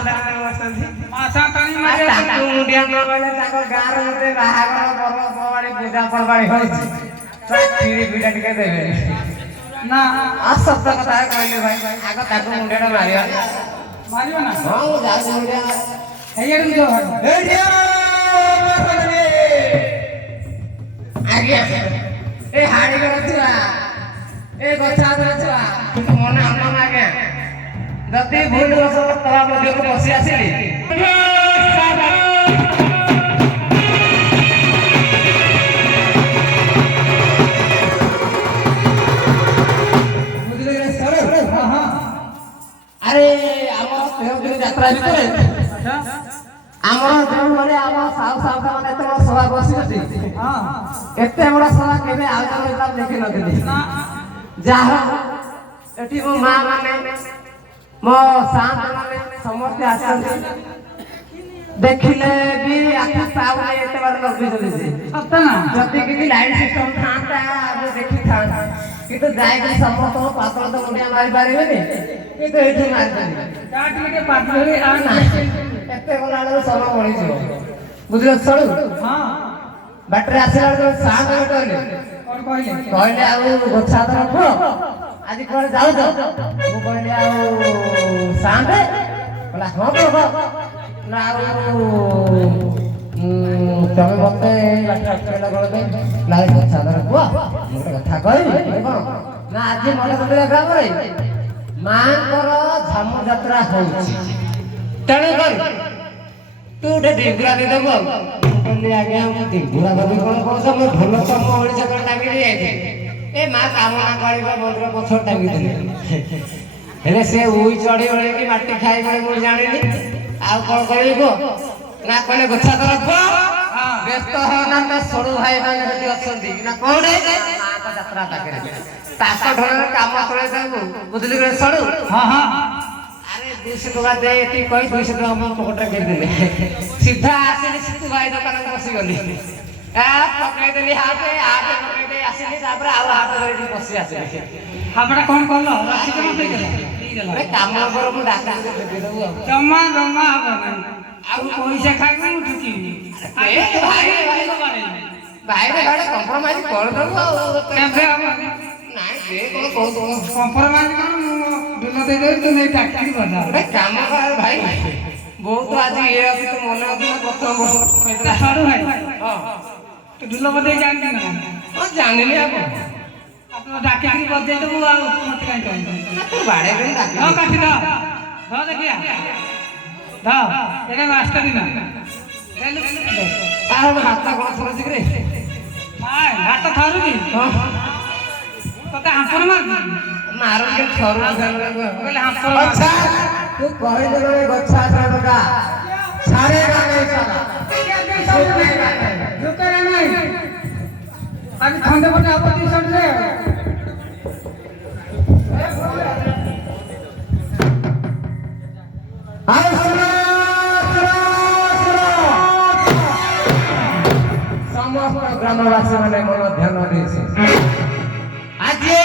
ସାନ୍ତାଣୀ ବସନ୍ତି ମା ସାନ୍ତାଣୀ ମାରି ତାକୁ ମୁଣ୍ଡିଆ ନ କହିଲେ ତାଙ୍କ ଗାଁରେ ଗୋଟେ ବାହାଘର ପର୍ବପର୍ବାଣି ପୂଜା ପର୍ବାଣି ହଉଛି କ୍ଷୀରି ପିଠା ଟିକେ ଦେବେ ନା ସତ କଥା କହିଲେ ଭାଇ ଆଗ ତାକୁ ମୁଣ୍ଡିଆଟା ମାରିବା ମାରିବ ନା ହଁ ମୁଁ ଯାଉଛି ମୁଣ୍ଡିଆ ହେଇଆଡୁ ଯାଅ ଆଜ୍ଞା ଏ ହାଡିର ଛୁଆ ଏ ଗଛ ହାତର ଛୁଆ କିନ୍ତୁ ମନେ ହବ ନା ଆଜ୍ଞା ଯଦି ଭୁଲ ବସ ତଳା ମଧ୍ୟକୁ ବସି ଆସିଲି ଆରେ ଆମ ଦେହଗିରି ଯାତ୍ରା ଭିତରେ ଆମର ଯେଉଁଭଳି ଆମ ସାହୁ ସାହୁକା ମାନେ ଏତେ ବଡ଼ ସଭା ବସିଛନ୍ତି ଏତେ ବଡ଼ ସଭା କେବେ ଆୟୋଜନ ହେଇଥିଲା ଦେଖିନଥିଲି ଯାହା ଏଠି ମୋ ମା ମାନେ ମୋ ସାନ୍ତ ମାନେ ସମସ୍ତେ ଆସିଛନ୍ତି ଦେଖିଲେ ବି ଆଖି ପାଉନି ଏତେ ବାଟ ଲଗେଇଛନ୍ତି ଯଦି କିଛି ଲାଇଟ୍ ସିଷ୍ଟମ ଥାନ୍ତା ଆମେ ଦେଖିଥାନ୍ତା କିନ୍ତୁ ଯାଇକି ସମସ୍ତଙ୍କ ପାତଳ ତ ମୁଣ୍ଡିଆ ମାରି ପାରିବେନି କିନ୍ତୁ ଏଇଠି ମାରିପାରିବେ ଏତେ ଗଲା ବେଳକୁ ସମୟ ବଢିଯିବ ବୁଝିଲ ସଳୁ ବାଟରେ ଆସିଲା ବେଳକୁ ସାଙ୍ଗ କହିଲେ ଆଉ ଗଛ ହାତର ପୁଅ ଆଜି କୁଆଡେ ଯାଉଛ ମୁଁ କହିଲି ଆଉ ସାଙ୍ଗେ କହିଲା ହଁ ପୁଅ ନା ଆଉ ତମେ ମତେ ଗଛ ହାତର ପୁଅ ମୁଁ ଗୋଟେ କଥା କହିବି କଣ ନା ଆଜି ମଣ୍ଡପିଲା ଗ୍ରାମରେ ମାଙ୍କର ଝାମୁ ଯାତ୍ରା ହଉଛି ତେଣୁକରି ତୁ ଗୋଟେ ଢିଙ୍ଗୁରା ଦେଇଦେବୁ ଆଉ ମୁଁ କହିଲି ଆଜ୍ଞା ମୁଁ ଢିଙ୍ଗୁରା ଦେବି କଣ କହୁଛ ମୁଁ ଢୋଲ ତମ ଓଡିଶା କଣ ଟାଙ୍ଗି ଦେଇଯାଇଛି ଏ ମା କାମନା କରିବ ମନ୍ଦିର ପଛ ଟାଙ୍ଗିଦେଲି ହେଲେ ସେ ଉଇ ଚଢି ଓଳେଇକି ମାଟି ଖାଇବେ ମୁଁ ଜାଣିନି ଆଉ କଣ କରିବି କୁହ ନା କହିଲେ ଗୋଛା ତର ପୁଅ ବ୍ୟସ୍ତ ହନା ତା ସରୁ ଭାଇ ମାନେ ସେଠି ଅଛନ୍ତି ନା କୋଉଠି ମାଙ୍କ ଯାତ୍ରା ପାଖରେ ତାଙ୍କ ଢୋଳରେ କାମ ଚଳେଇ ଦେବୁ ବୁଝିଲି କି ସରୁ ଆରେ 200 ଟଙ୍କା ଦେ ଏଠି କହି 200 ଟଙ୍କା ମୋ ପକେଟରେ ଦେଇଦେଲେ ସିଧା ଆସିଲି ସିତୁ ଭାଇ ଦୋକାନକୁ ବସିଗଲି ପକେଇଦେଲି ହାତେ ପକେଇଦେଇ ଆସିଲି ତାପରେ ଆଉ ହାତ ଧରିକି ବସି ଆସିଲି ହାପଟା କଣ କଲ କାମ କର ମୁଁ ଡାକା ଦେବୁ ଆଉ ଜମା ଜମା ହବ ନା ଆଉ ପଇସା ଖାଇବୁ ମୁଁ ଠକିବି ଭାଇରେ ଭାଇରେ କମ୍ପ୍ରମାଇଜ କରିଦେବୁ ଆଉ କେବେ ହବ ନାଇଁ କଣ କହୁଛୁ କମ୍ପ୍ରମାଇଜ କଣ ମୁଁ ଢୋଲ ଦେଇଦେବି ତୁ ନେଇ ଟାକ୍ସି ବଜା ଗୋଟେ କାମ କର ଭାଇ ବହୁତ ଆଜି ଇଏ ଅଛି ତ ମନେ ଅଛି ନା ପ୍ରଥମ ବର୍ଷ କହିଥିଲା ସରୁ ଭାଇ ତୁ ଢୋଲ ବଜେଇ ଜାଣିଛୁ ନା ହଁ ଜାଣିଲି ଆଉ ଡାକିକି ବଜେଇଦେବୁ ଆଉ ମତେ କାହିଁ କହିବୁ ତୁ ବାଡ଼େଇ ଡାକି ହଁ କାଟି ଧ ଦେଖିଆ ଧ ଏଇଟା ମାଷ୍ଟର ଦିନ ଆଉ ହାତ କଣ ଥରୁଛି କି ରେ ହାତ ଥରୁଛି ତତେ ହାମ୍ପର ମାରୁଛି ମାରୁ ଟିକେ ଥରୁ କହିଲେ ହାମ୍ପର ତୁ କହିଦେଲୁ ଗଛ ହାତର ଟଙ୍କା ସାଢେ ଆଜି ଖଣ୍ଡେ ଖଣ୍ଡେ ହବ ଟି-ସାର୍ଟରେ ସମସ୍ତ ଗ୍ରାମବାସୀ ମାନେ ମନ ଧ୍ୟାନ ଦେଇছে ଆଜି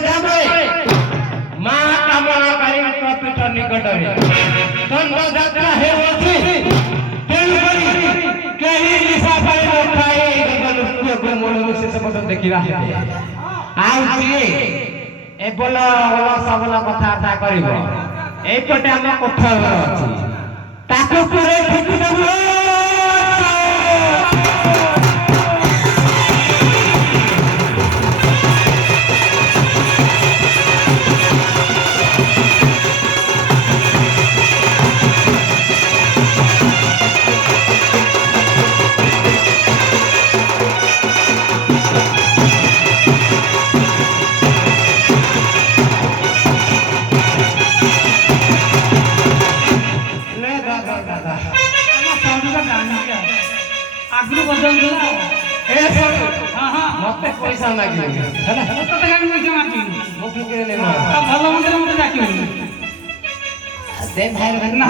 ଗ୍ରାମରେ ମା କାମନାକାରୀଙ୍କ ପୀଠ ନିକଟରେ ଦଣ୍ଡଯାତ୍ରା ହେଉଅଛି ତେଣୁକରି କେହି ନିଶା ପାଇ ନଥାଇ ନୃତ୍ୟକୁ ମୂଳରୁ ଶେଷ ପର୍ଯ୍ୟନ୍ତ ଦେଖିବା ଆଉ ଯିଏ ଏବଲ ସବଲ କଥାବାର୍ତ୍ତା କରିବ ଏଇପଟେ ଆମ କୋଠା ଘର ଅଛି ତାକୁ ପୁରେଇ ଫିଟି ଦେବୁ ଆଗରୁ ବଜାଉଥିଲା ମତେ ପଇସା ମାଗିବେ ହେଲା ତତେ କାହିଁ ପଇସା ମାଗିବି ମୁଁ ଫିକିରେ ଭଲ ମନ୍ଦିର ମତେ ଡାକିବନି ଦେ ଭାଇ ନା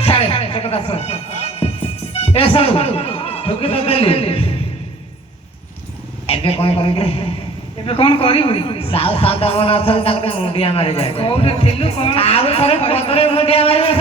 ଛାଡେ ସେ କଥା ଶୁଣ ଏ ଶୁଣ ଠୁକି ତ ଦେଲି ଏବେ କଣ କରିବି ଏବେ କଣ କରିବୁ ସାଉ ସାନ୍ତା ମନ ଅଛନ୍ତି ତାକୁ ମୁଣ୍ଡିଆ ମାରିଯାଏ କୋଉଠି ଥିଲୁ କଣ ଆଉ ଥରେ ପଦରେ ମୁଣ୍ଡିଆ ମାରିବେ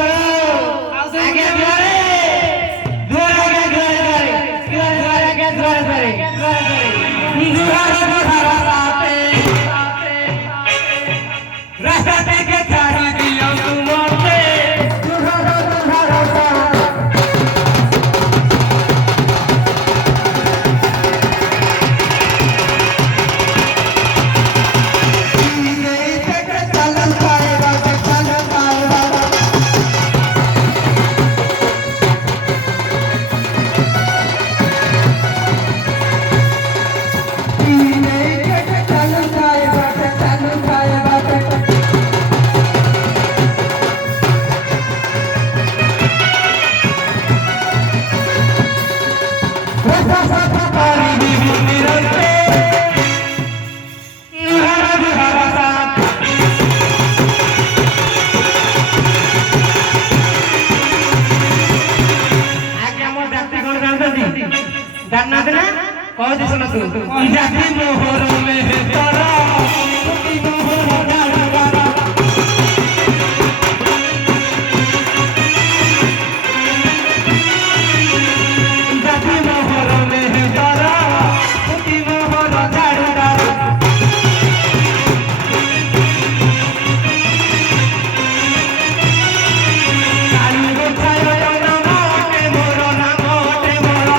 कहते सुन तू जाति मोहर में तोरा की मोहर डालवारा जाति मोहर में तोरा की मोहर डालवारा काली गोछायो नाम के मोर नाम के मोर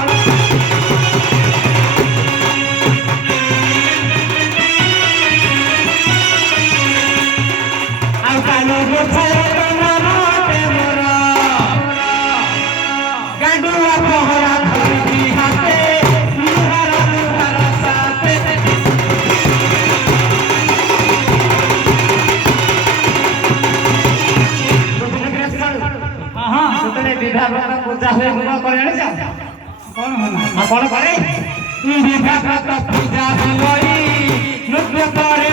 ଆଉ କାଲି ଗୋଛାଏ ନାମ ଟେ ମୋର ଗାଣ୍ଡୁଆ ପହରା ଧରିକି ହାତେ ଲୁହାର ସାଥେ ସେତେବେଳେ ବିବାହ ପୂଜା ହୁଏ କଣ କରି ଜାଣିଛ କଣ ହେଲା କଣ କରେ ବିବାହ ପୂଜା ହୋଇ ନୃତ୍ୟ ପରେ